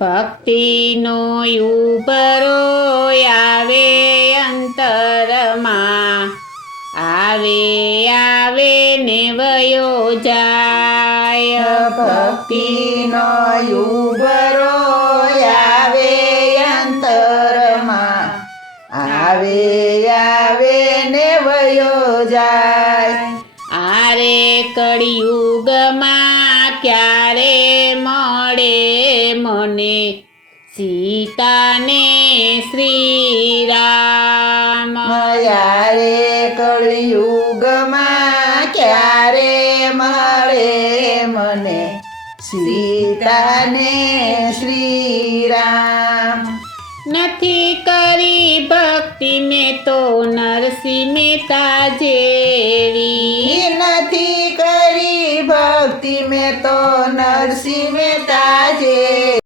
ભક્તિનો ઉભરો આવે અંતરમાં, આવે આવે ને વયો જાય. ભક્તિનો ઉભરો આવે અંતરમાં, આવે આવે ને વયો જાય. આરે કળિયુગમાં ક્યારે મળે મને સીતાને શ્રીરામ. યારે કળિયુગમાં ક્યારે મળે મને સીતાને શ્રીરામ. નથી કરી ભક્તિ મેં તો નરસિંહ મહેતા જેવી, નથી કરી ભક્તિ મેં તો નરસિંહ મહેતા જેવી.